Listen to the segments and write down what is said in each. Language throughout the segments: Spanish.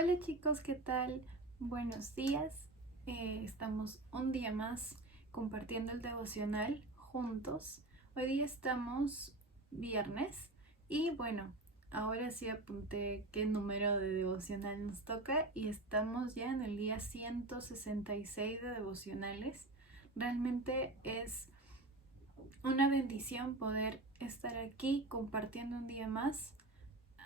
Hola chicos, ¿qué tal? Buenos días. Estamos un día más compartiendo el devocional juntos. Hoy día estamos viernes y bueno, ahora sí apunté qué número de devocional nos toca y estamos ya en el día 166 de devocionales. Realmente es una bendición poder estar aquí compartiendo un día más.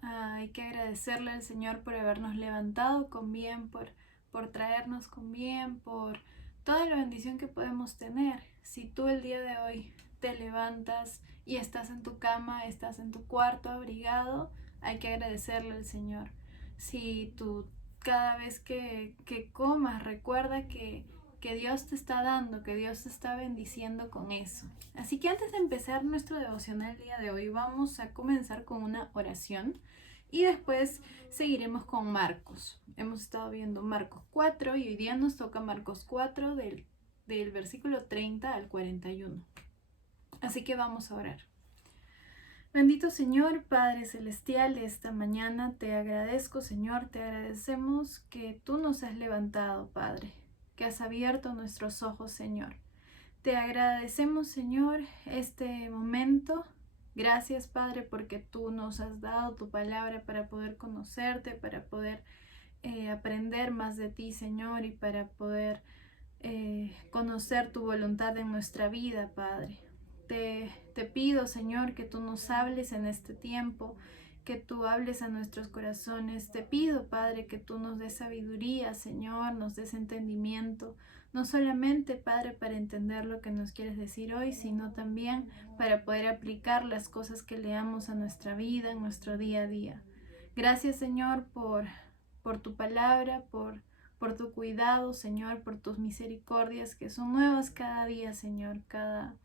Hay que agradecerle al Señor por habernos levantado con bien, por traernos con bien, por toda la bendición que podemos tener. Si tú el día de hoy te levantas y estás en tu cama, estás en tu cuarto abrigado, hay que agradecerle al Señor. Si tú cada vez que comas, recuerda que Dios te está dando, que Dios te está bendiciendo con eso. Así que antes de empezar nuestro devocional el día de hoy, vamos a comenzar con una oración y después seguiremos con Marcos. Hemos estado viendo Marcos 4 y hoy día nos toca Marcos 4 del versículo 30 al 41. Así que vamos a orar. Bendito Señor, Padre Celestial, de esta mañana te agradezco, Señor, te agradecemos que tú nos has levantado, Padre, que has abierto nuestros ojos, Señor. Te agradecemos, Señor, este momento. Gracias, Padre, porque tú nos has dado tu palabra para poder conocerte, para poder aprender más de ti, Señor, y para poder conocer tu voluntad en nuestra vida, Padre. Te pido, Señor, que tú nos hables en este tiempo, que tú hables a nuestros corazones. Te pido, Padre, que tú nos des sabiduría, Señor, nos des entendimiento, no solamente, Padre, para entender lo que nos quieres decir hoy, sino también para poder aplicar las cosas que leamos a nuestra vida, en nuestro día a día. Gracias, Señor, por tu palabra, por tu cuidado, Señor, por tus misericordias que son nuevas cada día, Señor, cada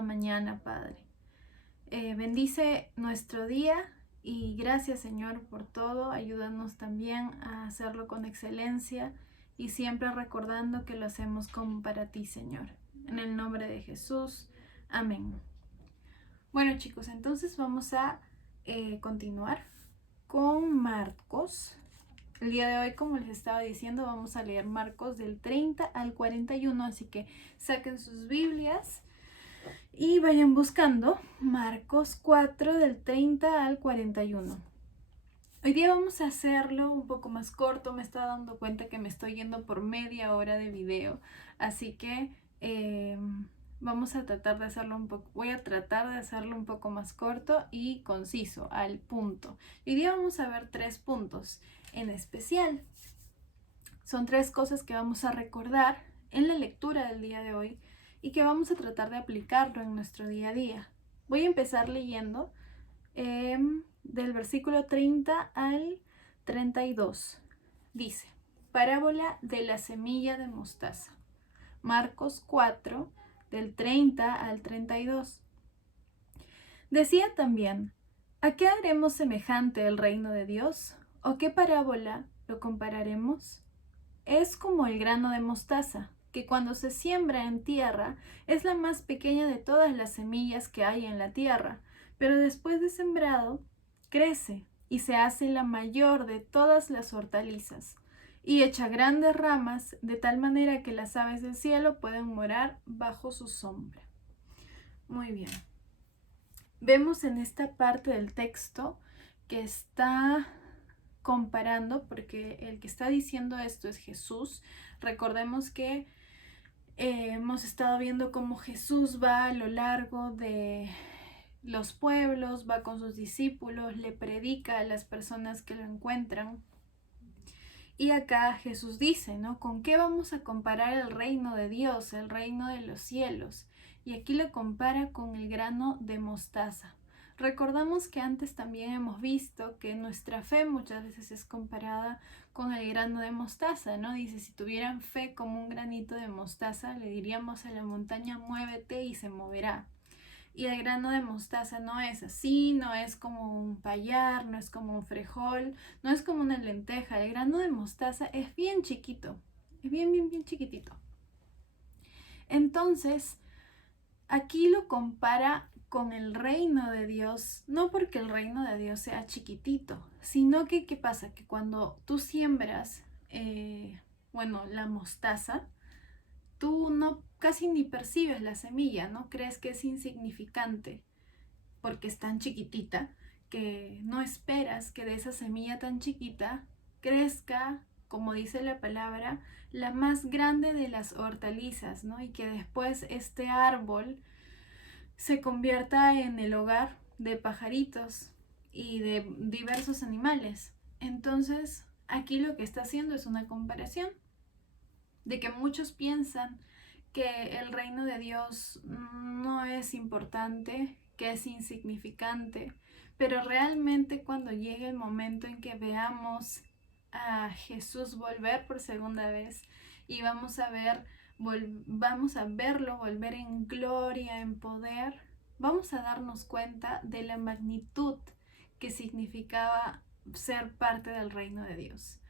mañana, Padre. Bendice nuestro día y gracias, Señor, por todo. Ayúdanos también a hacerlo con excelencia y siempre recordando que lo hacemos como para ti, Señor. En el nombre de Jesús. Amén. Bueno, chicos, entonces vamos a continuar con Marcos. El día de hoy, como les estaba diciendo, vamos a leer Marcos del 30 al 41, así que saquen sus Biblias y vayan buscando Marcos 4 del 30 al 41. Hoy día vamos a hacerlo un poco más corto, me estaba dando cuenta que me estoy yendo por media hora de video, así que vamos a tratar de hacerlo voy a tratar de hacerlo un poco más corto y conciso, al punto. Hoy día vamos a ver 3 puntos en especial. Son 3 cosas que vamos a recordar en la lectura del día de hoy y que vamos a tratar de aplicarlo en nuestro día a día. Voy a empezar leyendo del versículo 30 al 32. Dice, parábola de la semilla de mostaza. Marcos 4, del 30 al 32. Decía también, ¿a qué haremos semejante el reino de Dios? ¿O qué parábola lo compararemos? Es como el grano de mostaza, que cuando se siembra en tierra es la más pequeña de todas las semillas que hay en la tierra, pero después de sembrado crece y se hace la mayor de todas las hortalizas, y echa grandes ramas de tal manera que las aves del cielo pueden morar bajo su sombra. Muy bien. Vemos en esta parte del texto que está comparando, porque el que está diciendo esto es Jesús. Recordemos que hemos estado viendo cómo Jesús va a lo largo de los pueblos, va con sus discípulos, le predica a las personas que lo encuentran. Y acá Jesús dice, ¿no? ¿Con qué vamos a comparar el reino de Dios, el reino de los cielos? Y aquí lo compara con el grano de mostaza. Recordamos que antes también hemos visto que nuestra fe muchas veces es comparada con el grano de mostaza, ¿no? Dice, si tuvieran fe como un granito de mostaza, le diríamos a la montaña, muévete y se moverá. Y el grano de mostaza no es así, no es como un payar, no es como un frejol, no es como una lenteja. El grano de mostaza es bien chiquito, es bien chiquitito. Entonces, aquí lo compara con el reino de Dios, no porque el reino de Dios sea chiquitito, sino que, ¿qué pasa? Que cuando tú siembras, la mostaza, tú no casi ni percibes la semilla, ¿no? Crees que es insignificante porque es tan chiquitita que no esperas que de esa semilla tan chiquita crezca, como dice la palabra, la más grande de las hortalizas, ¿no? Y que después este árbol se convierta en el hogar de pajaritos y de diversos animales. Entonces, aquí lo que está haciendo es una comparación de que muchos piensan que el reino de Dios no es importante, que es insignificante, pero realmente cuando llegue el momento en que veamos a Jesús volver por segunda vez y vamos a verlo volver en gloria, en poder, vamos a darnos cuenta de la magnitud que significaba ser parte del reino de Dios.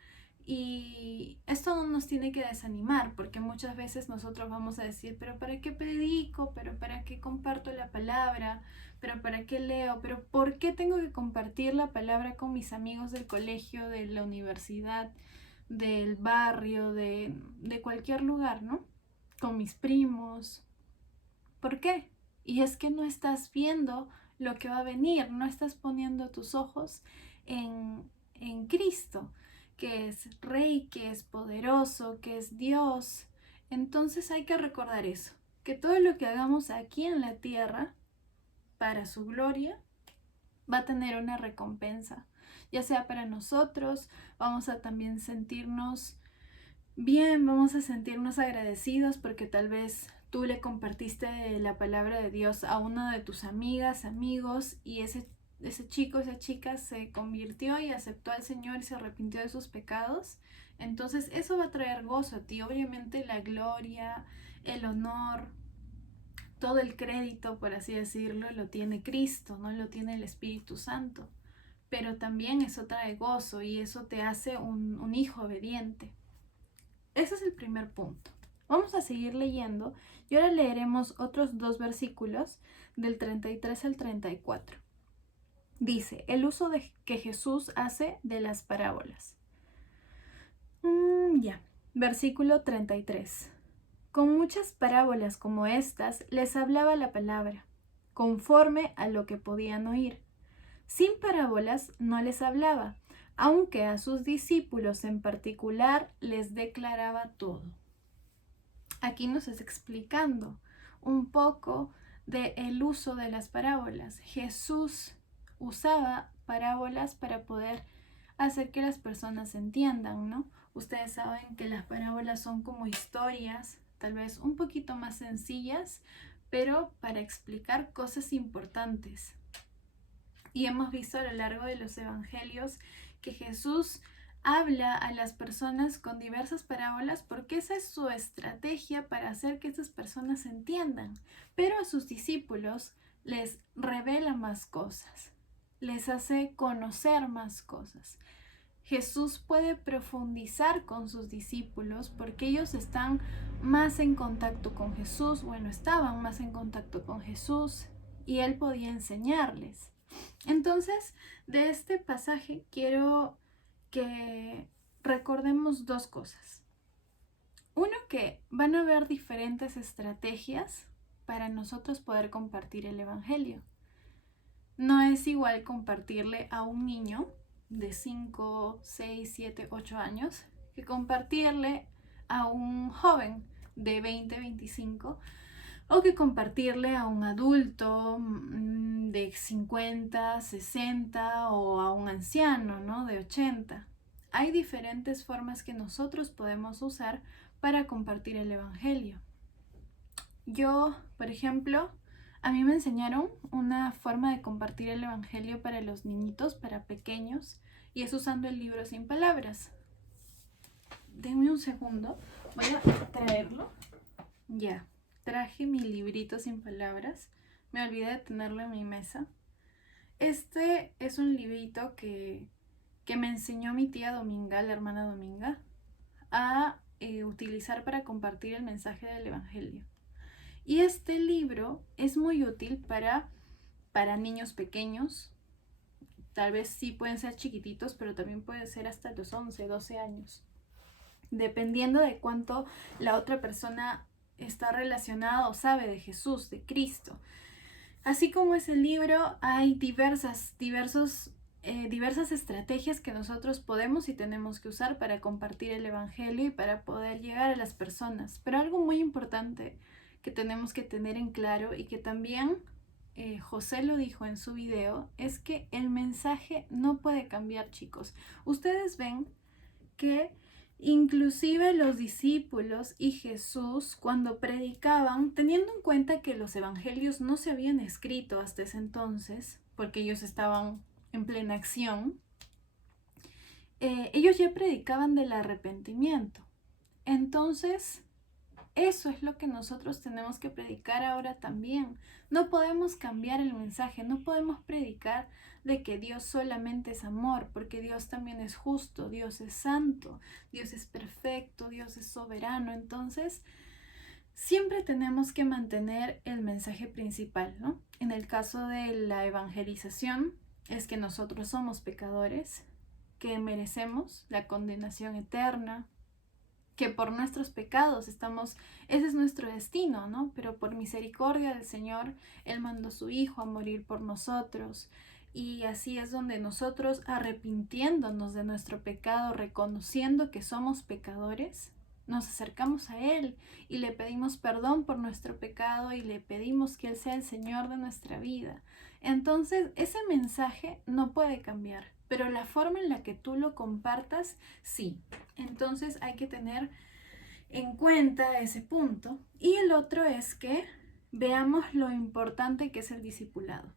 Y esto no nos tiene que desanimar, porque muchas veces nosotros vamos a decir, pero ¿para qué predico? ¿Pero para qué comparto la palabra? ¿Pero para qué leo? ¿Pero por qué tengo que compartir la palabra con mis amigos del colegio, de la universidad, del barrio, de cualquier lugar, ¿no? Con mis primos. ¿Por qué? Y es que no estás viendo lo que va a venir, no estás poniendo tus ojos en Cristo, que es Rey, que es poderoso, que es Dios. Entonces hay que recordar eso, que todo lo que hagamos aquí en la tierra, para su gloria, va a tener una recompensa, ya sea para nosotros, vamos a también sentirnos bien, vamos a sentirnos agradecidos porque tal vez tú le compartiste la palabra de Dios a una de tus amigas, amigos, y ese chico, esa chica se convirtió y aceptó al Señor y se arrepintió de sus pecados. Entonces eso va a traer gozo a ti. Obviamente la gloria, el honor, todo el crédito, por así decirlo, lo tiene Cristo, no lo tiene el Espíritu Santo. Pero también eso trae gozo y eso te hace un hijo obediente. Ese es el primer punto. Vamos a seguir leyendo y ahora leeremos otros 2 versículos del 33 al 34. Dice, el uso que Jesús hace de las parábolas. Versículo 33. Con muchas parábolas como estas les hablaba la palabra, conforme a lo que podían oír. Sin parábolas no les hablaba, aunque a sus discípulos en particular les declaraba todo. Aquí nos está explicando un poco del uso de las parábolas. Jesús usaba parábolas para poder hacer que las personas entiendan, ¿no? Ustedes saben que las parábolas son como historias, tal vez un poquito más sencillas, pero para explicar cosas importantes. Y hemos visto a lo largo de los evangelios que Jesús habla a las personas con diversas parábolas porque esa es su estrategia para hacer que esas personas entiendan. Pero a sus discípulos les revela más cosas, les hace conocer más cosas. Jesús puede profundizar con sus discípulos porque ellos están más en contacto con Jesús, estaban más en contacto con Jesús y Él podía enseñarles. Entonces, de este pasaje quiero que recordemos 2 cosas. Uno, que van a haber diferentes estrategias para nosotros poder compartir el Evangelio. No es igual compartirle a un niño de 5, 6, 7, 8 años que compartirle a un joven de 20, 25 o que compartirle a un adulto de 50, 60 o a un anciano, ¿no? De 80. Hay diferentes formas que nosotros podemos usar para compartir el Evangelio. Yo, por ejemplo, a mí me enseñaron una forma de compartir el Evangelio para los niñitos, para pequeños, y es usando el libro Sin Palabras. Denme un segundo, voy a traerlo. Ya, traje mi librito Sin Palabras. Me olvidé de tenerlo en mi mesa. Este es un librito que me enseñó mi tía Dominga, la hermana Dominga, a utilizar para compartir el mensaje del Evangelio. Y este libro es muy útil para para niños pequeños. Tal vez sí pueden ser chiquititos, pero también puede ser hasta los 11, 12 años. Dependiendo de cuánto la otra persona está relacionada o sabe de Jesús, de Cristo. Así como es el libro, hay diversas estrategias que nosotros podemos y tenemos que usar para compartir el Evangelio y para poder llegar a las personas. Pero algo muy importante que tenemos que tener en claro y que también José lo dijo en su video, es que el mensaje no puede cambiar, chicos. Ustedes ven que inclusive los discípulos y Jesús, cuando predicaban, teniendo en cuenta que los evangelios no se habían escrito hasta ese entonces, porque ellos estaban en plena acción, ellos ya predicaban del arrepentimiento. Entonces, eso es lo que nosotros tenemos que predicar ahora también. No podemos cambiar el mensaje, no podemos predicar de que Dios solamente es amor, porque Dios también es justo, Dios es santo, Dios es perfecto, Dios es soberano. Entonces, siempre tenemos que mantener el mensaje principal, ¿no? En el caso de la evangelización, es que nosotros somos pecadores, que merecemos la condenación eterna, que por nuestros pecados ese es nuestro destino, ¿no? Pero por misericordia del Señor, Él mandó a su Hijo a morir por nosotros. Y así es donde nosotros, arrepintiéndonos de nuestro pecado, reconociendo que somos pecadores, nos acercamos a Él y le pedimos perdón por nuestro pecado y le pedimos que Él sea el Señor de nuestra vida. Entonces, ese mensaje no puede cambiar, pero la forma en la que tú lo compartas, sí. Entonces hay que tener en cuenta ese punto. Y el otro es que veamos lo importante que es el discipulado.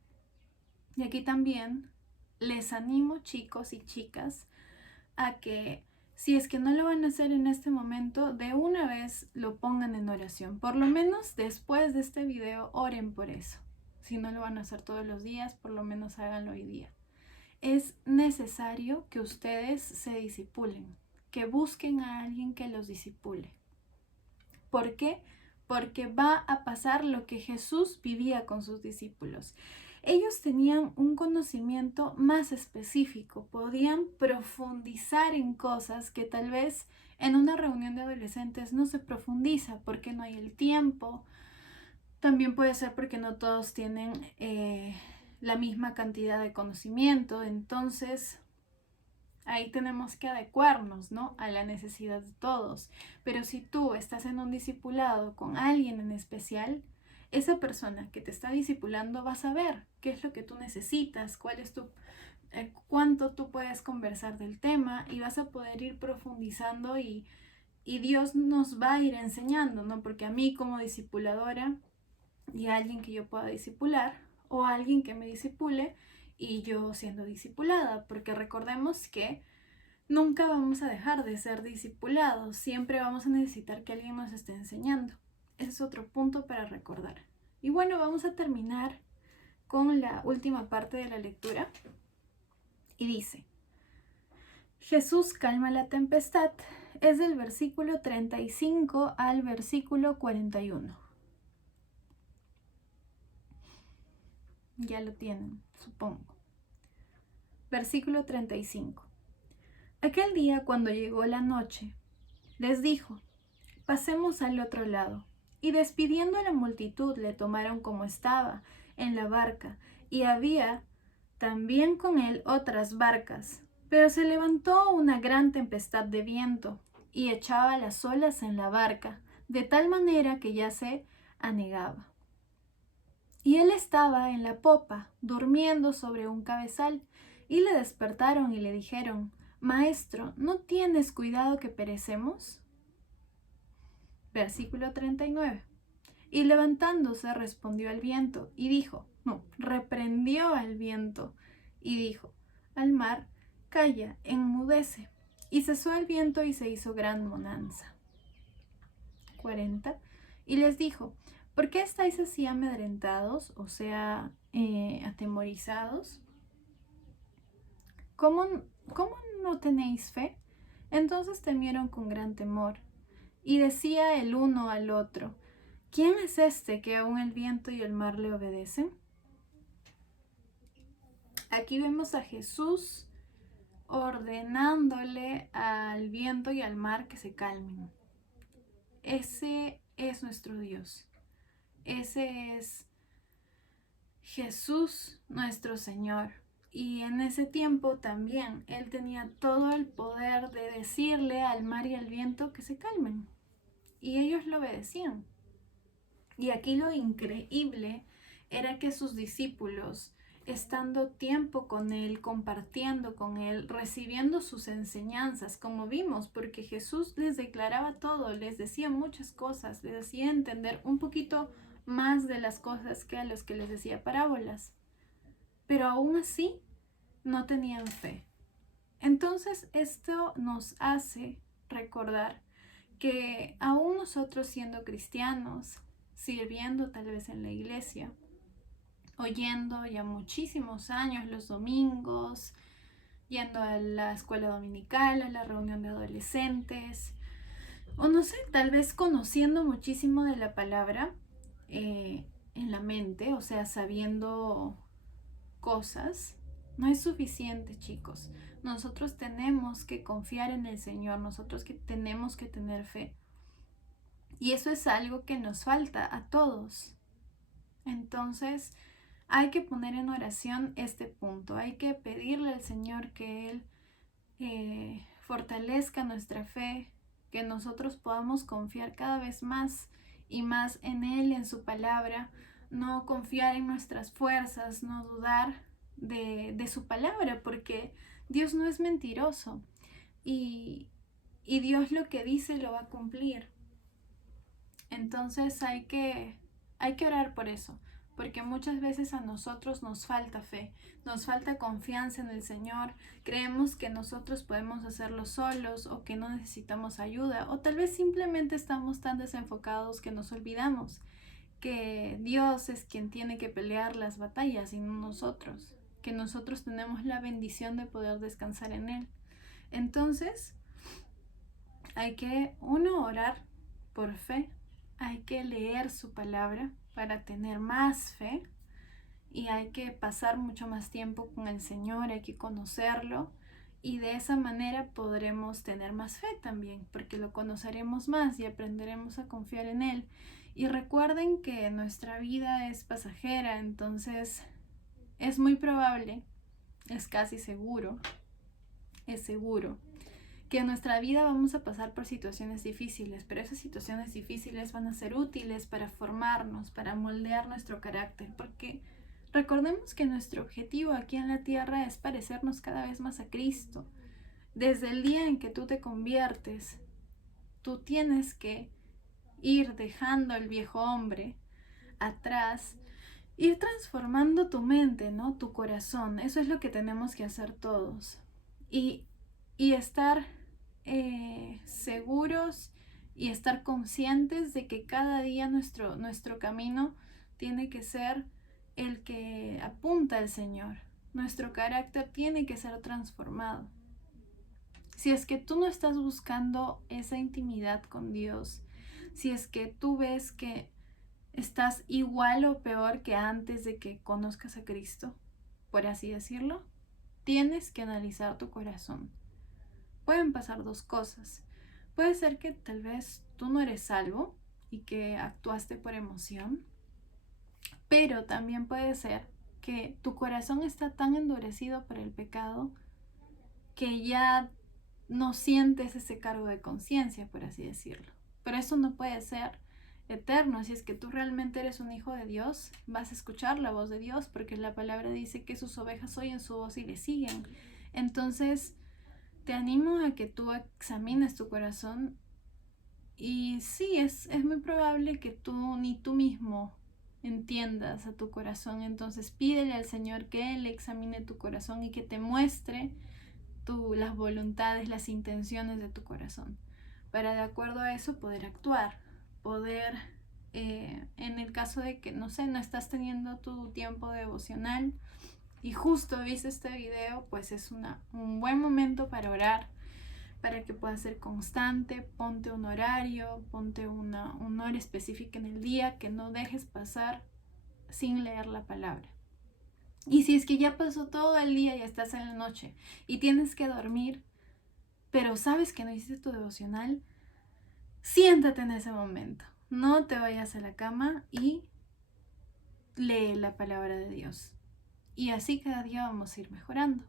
Y aquí también les animo, chicos y chicas, a que si es que no lo van a hacer en este momento, de una vez lo pongan en oración. Por lo menos después de este video, oren por eso. Si no lo van a hacer todos los días, por lo menos háganlo hoy día. Es necesario que ustedes se discipulen, que busquen a alguien que los discipule. ¿Por qué? Porque va a pasar lo que Jesús vivía con sus discípulos. Ellos tenían un conocimiento más específico, podían profundizar en cosas que tal vez en una reunión de adolescentes no se profundiza porque no hay el tiempo. También puede ser porque no todos tienen la misma cantidad de conocimiento, entonces ahí tenemos que adecuarnos, ¿no?, a la necesidad de todos. Pero si tú estás en un discipulado con alguien en especial, esa persona que te está discipulando va a saber qué es lo que tú necesitas, cuánto tú puedes conversar del tema y vas a poder ir profundizando y Dios nos va a ir enseñando, ¿no? Porque a mí como discipuladora y a alguien que yo pueda discipular o a alguien que me discipule y yo siendo discipulada, porque recordemos que nunca vamos a dejar de ser discipulados, siempre vamos a necesitar que alguien nos esté enseñando. Ese es otro punto para recordar. Y bueno, vamos a terminar con la última parte de la lectura. Y dice: Jesús calma la tempestad. Es del versículo 35 al versículo 41. Ya lo tienen, supongo. Versículo 35. Aquel día, cuando llegó la noche, les dijo: pasemos al otro lado. Y despidiendo a la multitud, le tomaron como estaba, en la barca, y había también con él otras barcas. Pero se levantó una gran tempestad de viento, y echaba las olas en la barca, de tal manera que ya se anegaba. Y él estaba en la popa, durmiendo sobre un cabezal, y le despertaron y le dijeron: Maestro, ¿no tienes cuidado que perecemos? Versículo 39. Y levantándose respondió al viento y dijo, reprendió al viento y dijo al mar: calla, enmudece. Y cesó el viento y se hizo gran bonanza. 40. Y les dijo: ¿por qué estáis así amedrentados, o sea, atemorizados? ¿Cómo no tenéis fe? Entonces temieron con gran temor. Y decía el uno al otro: ¿quién es este que aún el viento y el mar le obedecen? Aquí vemos a Jesús ordenándole al viento y al mar que se calmen. Ese es nuestro Dios. Ese es Jesús, nuestro Señor. Y en ese tiempo también Él tenía todo el poder de decirle al mar y al viento que se calmen. Y ellos lo obedecían. Y aquí lo increíble era que sus discípulos, estando tiempo con Él, compartiendo con Él, recibiendo sus enseñanzas, como vimos, porque Jesús les declaraba todo, les decía muchas cosas, les hacía entender un poquito más de las cosas que a los que les decía parábolas. Pero aún así no tenían fe. Entonces esto nos hace recordar que aún nosotros siendo cristianos, sirviendo tal vez en la iglesia, oyendo ya muchísimos años los domingos, yendo a la escuela dominical, a la reunión de adolescentes, o no sé, tal vez conociendo muchísimo de la palabra en la mente, o sea, sabiendo cosas, no es suficiente, chicos. Nosotros tenemos que confiar en el Señor, nosotros que tenemos que tener fe. Y eso es algo que nos falta a todos. Entonces, hay que poner en oración este punto. Hay que pedirle al Señor que Él fortalezca nuestra fe, que nosotros podamos confiar cada vez más y más en Él, en su palabra, no confiar en nuestras fuerzas, no dudar de su palabra, porque Dios no es mentiroso y Dios lo que dice lo va a cumplir. Entonces hay que orar por eso, porque muchas veces a nosotros nos falta fe, nos falta confianza en el Señor, creemos que nosotros podemos hacerlo solos o que no necesitamos ayuda, o tal vez simplemente estamos tan desenfocados que nos olvidamos que Dios es quien tiene que pelear las batallas y no nosotros, que nosotros tenemos la bendición de poder descansar en Él. Entonces, hay que, orar por fe, hay que leer su palabra para tener más fe y hay que pasar mucho más tiempo con el Señor, hay que conocerlo y de esa manera podremos tener más fe también, porque lo conoceremos más y aprenderemos a confiar en Él. Y recuerden que nuestra vida es pasajera, entonces es muy probable, es casi seguro, es seguro que en nuestra vida vamos a pasar por situaciones difíciles, pero esas situaciones difíciles van a ser útiles para formarnos, para moldear nuestro carácter, porque recordemos que nuestro objetivo aquí en la tierra es parecernos cada vez más a Cristo. Desde el día en que tú te conviertes, tú tienes que ir dejando el viejo hombre atrás, ir transformando tu mente, ¿no? Tu corazón. Eso es lo que tenemos que hacer todos. Y estar seguros y estar conscientes de que cada día nuestro camino tiene que ser el que apunta al Señor. Nuestro carácter tiene que ser transformado. Si es que tú no estás buscando esa intimidad con Dios, si es que tú ves que estás igual o peor que antes de que conozcas a Cristo, por así decirlo, tienes que analizar tu corazón. Pueden pasar dos cosas. Puede ser que tal vez tú no eres salvo y que actuaste por emoción, pero también puede ser que tu corazón está tan endurecido por el pecado que ya no sientes ese cargo de conciencia, por así decirlo. Pero eso no puede ser eterno. Si es que tú realmente eres un hijo de Dios, vas a escuchar la voz de Dios, porque la palabra dice que sus ovejas oyen su voz y le siguen. Entonces, te animo a que tú examines tu corazón y sí, es muy probable que ni tú mismo entiendas a tu corazón. Entonces pídele al Señor que Él examine tu corazón y que te muestre las voluntades, las intenciones de tu corazón, para de acuerdo a eso poder actuar, poder, en el caso de que, no sé, no estás teniendo tu tiempo devocional y justo viste este video, pues es un buen momento para orar, para que puedas ser constante. Ponte un horario, ponte una hora específica en el día que no dejes pasar sin leer la palabra. Y si es que ya pasó todo el día y estás en la noche y tienes que dormir, pero sabes que no hiciste tu devocional, siéntate en ese momento. No te vayas a la cama y lee la palabra de Dios. Y así cada día vamos a ir mejorando.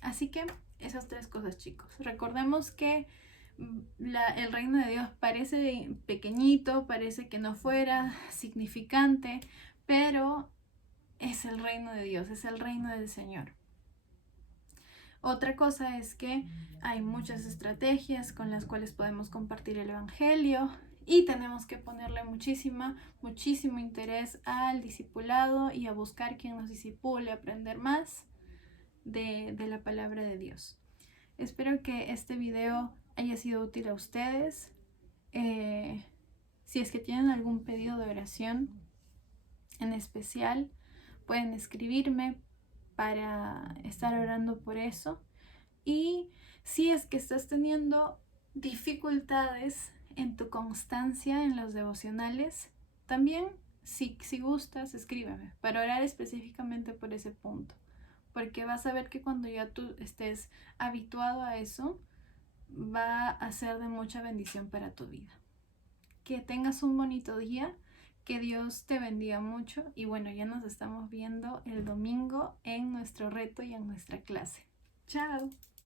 Así que esas 3 cosas, chicos. Recordemos que el reino de Dios parece pequeñito, parece que no fuera significante, pero es el reino de Dios, es el reino del Señor. Otra cosa es que hay muchas estrategias con las cuales podemos compartir el Evangelio y tenemos que ponerle muchísimo interés al discipulado y a buscar quien nos disipule, aprender más de la palabra de Dios. Espero que este video haya sido útil a ustedes. Si es que tienen algún pedido de oración en especial, pueden escribirme para estar orando por eso. Y si es que estás teniendo dificultades en tu constancia en los devocionales, también si gustas, escríbeme para orar específicamente por ese punto. Porque vas a ver que cuando ya tú estés habituado a eso, va a ser de mucha bendición para tu vida. Que tengas un bonito día, que Dios te bendiga mucho y bueno, ya nos estamos viendo el domingo en nuestro reto y en nuestra clase. ¡Chao!